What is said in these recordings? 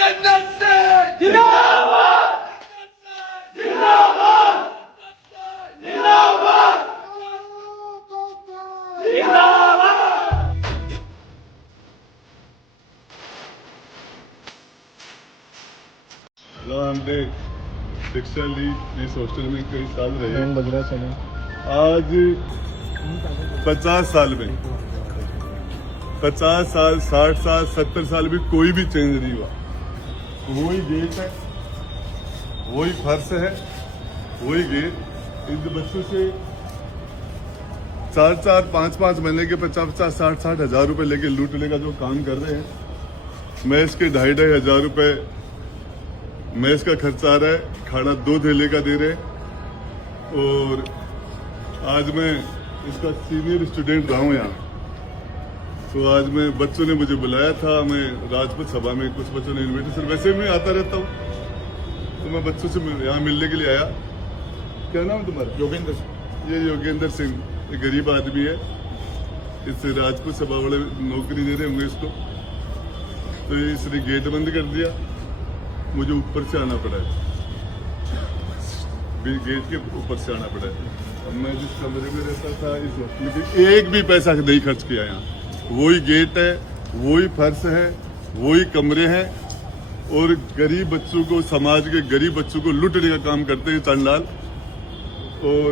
जगन्नाथ सिंह जिंदाबाद, जिंदाबाद, जिंदाबाद, जिंदाबाद। हमने शिक्षा ली इस हॉस्टल में कई साल रहे। आज 50 साल में 50 साल 60 साल 70 साल में कोई भी चेंज नहीं हुआ। वही गेट है, वही फर्श है, वही गेट। इन बच्चों से 4-4 5-5 महीने के 50-50 60-60 हजार रुपए लेके लूटने का जो काम कर रहे हैं। मैस के 2,500 हजार रुपए मैस का खर्चा आ रहा है, खाना 2 थैले का दे रहे। और आज मैं इसका सीनियर स्टूडेंट रहा हूँ यहाँ। तो आज मैं बच्चों ने मुझे बुलाया था, मैं राजपूत सभा में कुछ बच्चों ने इन्विटेशन, वैसे मैं आता रहता हूँ तो मैं बच्चों से यहाँ मिलने के लिए आया। क्या नाम तुम्हारा? योगेंद्र सिंह। ये योगेंद्र सिंह एक गरीब आदमी है, इससे राजपूत सभा वाले नौकरी दे रहे होंगे इसको, तो इसने गेट बंद कर दिया। मुझे ऊपर से आना पड़ा है, गेट के ऊपर से आना पड़ा है। अब मैं जिस कमरे में रहता था इस हॉस्टल में एक भी पैसा नहीं खर्च किया। यहाँ वही गेट है, वही फर्श है, वही कमरे हैं और गरीब बच्चों को, समाज के गरीब बच्चों को लूटने का काम करते हैं चंडाल। और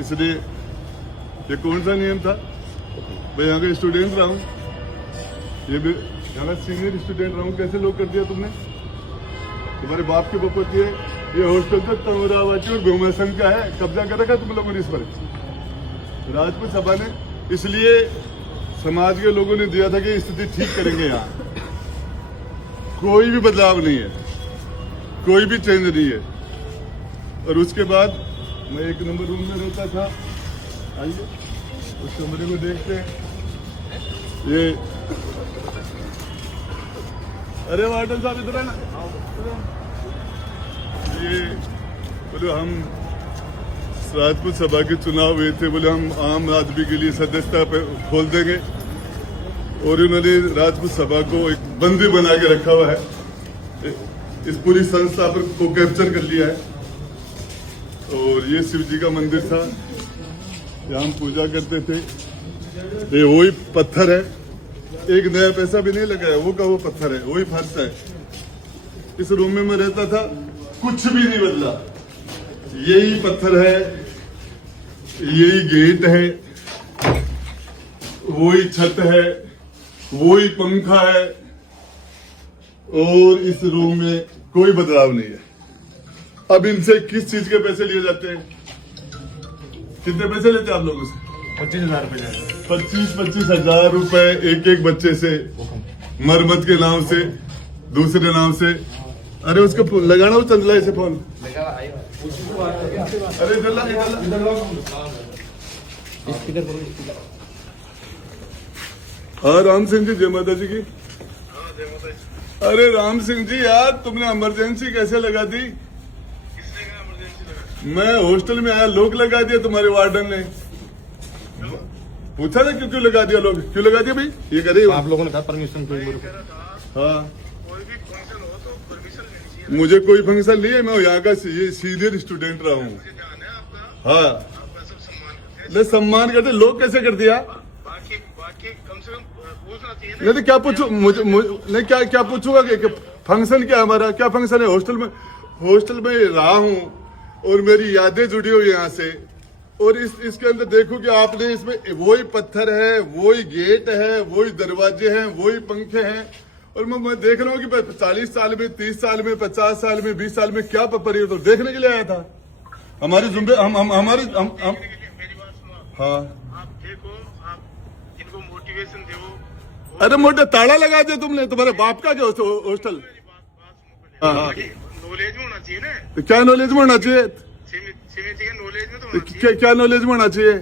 इसलिए ये कौन सा नियम था? मैं यहाँ का स्टूडेंट रहा हूँ, ये भी यहाँ का सीनियर स्टूडेंट रहा हूँ। कैसे लोग कर दिया तुमने? तुम्हारे बाप के प्रॉपर्टी है, ये हॉस्टल तो तमरावती और भूमासन का है, कब्जा कर रखा तुम लोगों ने इस पर। राजपूत सभा ने इसलिए समाज के लोगों ने दिया था कि स्थिति ठीक करेंगे। यहाँ कोई भी बदलाव नहीं है, कोई भी चेंज नहीं है। और उसके बाद मैं 1 नंबर रूम में रहता था। आइए उस कमरे को देखते हैं। ये अरे वार्डन साहब इधर है ना। ये बोले हम राजपूत सभा के चुनाव हुए थे, बोले हम आम आदमी के लिए सदस्यता पे खोल देंगे। और उन्होंने राजपूत सभा को एक बंदी बना के रखा हुआ है, इस पूरी संस्था पर को कैप्चर कर लिया है। और ये शिव जी का मंदिर था, यहाँ हम पूजा करते थे। ये वही पत्थर है, एक नया पैसा भी नहीं लगाया, वो का वो पत्थर है, वही फर्श है। इस रूम में मैं रहता था, कुछ भी नहीं बदला। यही पत्थर है, यही गेट है, वही छत है, वही पंखा है और इस रूम में कोई बदलाव नहीं है। अब इनसे किस चीज के पैसे लिए जाते हैं? कितने पैसे लेते हैं आप लोगों से? 25,000 रुपए। 25 हजार रुपए एक एक बच्चे से, मरम्मत के नाम से, दूसरे नाम से। अरे उसको लगाना वो चंदला ऐसे फोन। अरे इधर ला, इधर ला। हाँ राम सिंह जी, जय माता जी की। अरे राम सिंह जी यार, तुमने इमरजेंसी कैसे लगा दी? मैं हॉस्टल में आया, लोग लगा दिया तुम्हारे वार्डन ने। पूछा ना क्यों लगा दिया? लोग क्यों लगा दिया भाई? ये करे आप लोगों ने कहा परमिशन कोई। हाँ, मुझे कोई फंक्शन नहीं है, मैं यहाँ का सीनियर स्टूडेंट रहा हूँ। हाँ, नहीं सम्मान करते, लोग कैसे कर दिया? नहीं तो क्या पूछू मुझे नहीं, क्या पूछूंगा कि फंक्शन क्या हमारा, क्या फंक्शन है? हॉस्टल में रहा हूँ और मेरी यादें जुड़ी हुई यहाँ से। और इसके अंदर देखो कि आपने इसमें वही पत्थर है, वही गेट है, वही दरवाजे हैं, वही पंखे हैं। और मैं देख रहा हूँ कि 40 साल में, 30 साल में, 50 साल में, 20 साल में क्या परिवर्तन तो देखने के लिए आया था। हमारे जुम्बे हम हमारे हम हाँ, आप देखो, आप इनको मोटिवेशन दो। अरे मोटा ताला लगा दिया तुमने, तुम्हारे बाप का क्या हॉस्टल? हाँ, नॉलेज में होना चाहिए ना। तो क्या नॉलेज में होना चाहिए? नॉलेज में तो होना चाहिए। क्या नॉलेज में होना चाहिए?